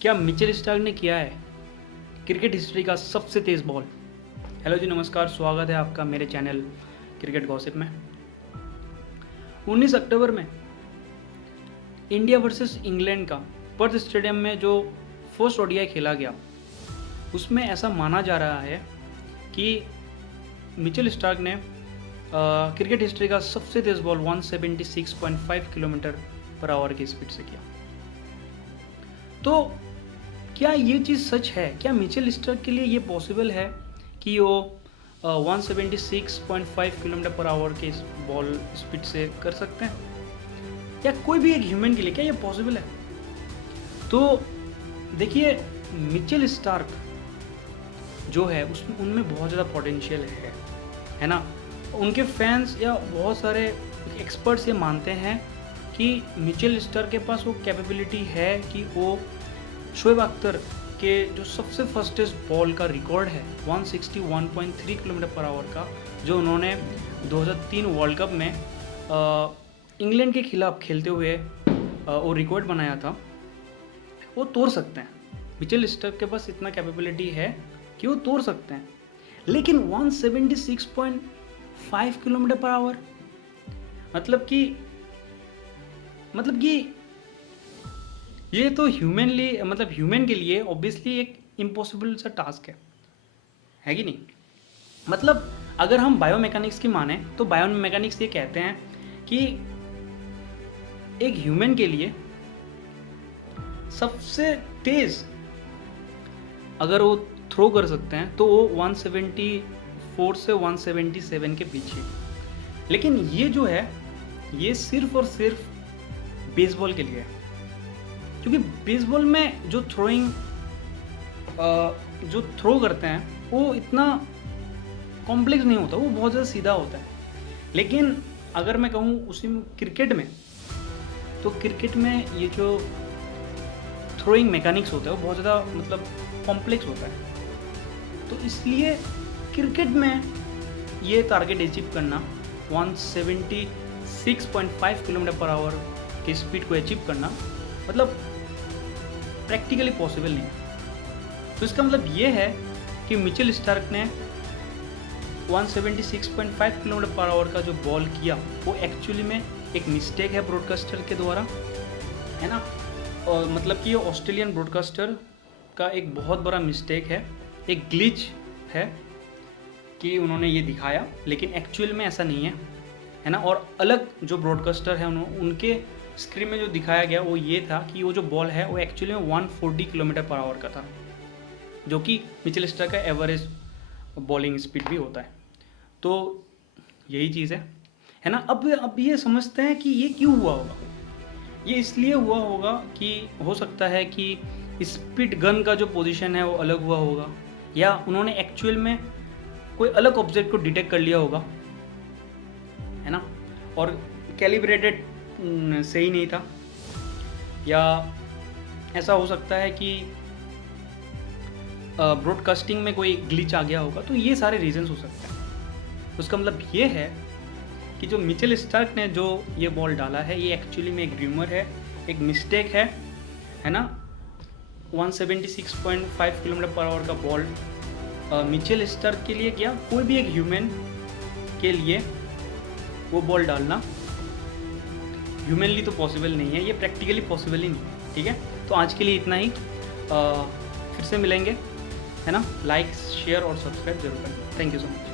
क्या Mitchell Starc ने किया है क्रिकेट हिस्ट्री का सबसे तेज़ बॉल? हेलो जी, नमस्कार, स्वागत है आपका मेरे चैनल क्रिकेट गॉसिप में। 19 अक्टूबर में इंडिया वर्सेस इंग्लैंड का पर्थ स्टेडियम में जो फर्स्ट ओडीआई खेला गया, उसमें ऐसा माना जा रहा है कि मिचेल स्टार्क ने क्रिकेट हिस्ट्री का सबसे तेज़ बॉल 176.5 किलोमीटर पर आवर की स्पीड से किया। तो क्या ये चीज़ सच है? क्या मिचेल स्टार्क के लिए ये पॉसिबल है कि वो 176.5 किलोमीटर पर आवर के बॉल स्पीड से कर सकते हैं? या कोई भी एक ह्यूमन के लिए क्या ये पॉसिबल है? तो देखिए, मिचेल स्टार्क जो है उसमें उनमें बहुत ज़्यादा पोटेंशियल है ना। उनके फैंस या बहुत सारे एक्सपर्ट्स ये मानते हैं कि मिचेल स्टार्क के पास वो कैपेबिलिटी है कि वो शोएब अख्तर के जो सबसे फर्स्टेस्ट बॉल का रिकॉर्ड है 161.3 किलोमीटर पर आवर का, जो उन्होंने 2003 वर्ल्ड कप में इंग्लैंड के खिलाफ खेलते हुए वो रिकॉर्ड बनाया था, वो तोड़ सकते हैं। मिचेल स्टार्क के पास इतना कैपेबिलिटी है कि वो तोड़ सकते हैं। लेकिन 176.5 किलोमीटर पर आवर मतलब कि ये तो ह्यूमन के लिए ऑब्वियसली एक इम्पॉसिबल सा टास्क है कि नहीं। मतलब अगर हम बायोमैकेनिक्स की माने तो बायोमैकेनिक्स ये कहते हैं कि एक ह्यूमन के लिए सबसे तेज अगर वो थ्रो कर सकते हैं तो वो 174 से 177 के पीछे। लेकिन ये जो है ये सिर्फ और सिर्फ बेसबॉल के लिए है, क्योंकि बेसबॉल में जो थ्रो करते हैं वो इतना कॉम्प्लेक्स नहीं होता, वो बहुत ज़्यादा सीधा होता है। लेकिन अगर मैं कहूँ उसी में क्रिकेट में, तो क्रिकेट में ये जो थ्रोइंग मैकेनिक्स होता है वो बहुत ज़्यादा कॉम्प्लेक्स होता है। तो इसलिए क्रिकेट में ये टारगेट अचीव करना 176.5 किलोमीटर पर आवर की स्पीड को अचीव करना प्रैक्टिकली पॉसिबल नहीं है। तो इसका मतलब ये है कि मिचेल स्टार्क ने 176.5 किलोमीटर पर आवर का जो बॉल किया वो एक्चुअली में एक मिस्टेक है ब्रॉडकास्टर के द्वारा, है ना। और कि ये ऑस्ट्रेलियन ब्रॉडकास्टर का एक बहुत बड़ा मिस्टेक है, एक ग्लिच है कि उन्होंने ये दिखाया, लेकिन एक्चुअल में ऐसा नहीं है ना। और अलग जो ब्रॉडकास्टर है उनके स्क्रीन में जो दिखाया गया वो ये था कि वो जो बॉल है वो एक्चुअली में 140 किलोमीटर पर आवर का था, जो कि मिचेल स्टार्क का एवरेज बॉलिंग स्पीड भी होता है। तो यही चीज़ है ना। अब ये समझते हैं कि ये क्यों हुआ होगा। ये इसलिए हुआ होगा कि हो सकता है कि स्पीड गन का जो पोजीशन है वो अलग हुआ होगा, या उन्होंने एक्चुअल में कोई अलग ऑब्जेक्ट को डिटेक्ट कर लिया होगा, है ना, और कैलिब्रेटेड सही नहीं था, या ऐसा हो सकता है कि ब्रॉडकास्टिंग में कोई ग्लिच आ गया होगा। तो ये सारे रीजंस हो सकते हैं। उसका मतलब ये है कि जो मिचेल स्टार्क ने जो ये बॉल डाला है ये एक्चुअली में एक र्यूमर है, एक मिस्टेक है ना। 176.5 किलोमीटर पर आवर का बॉल मिचेल स्टार्क के लिए क्या, कोई भी एक ह्यूमन के लिए वो बॉल डालना ह्यूमनली तो पॉसिबल नहीं है, ये प्रैक्टिकली पॉसिबल ही नहीं है। ठीक है, तो आज के लिए इतना ही। फिर से मिलेंगे, है ना। लाइक, शेयर और सब्सक्राइब जरूर करें। Thank you so much.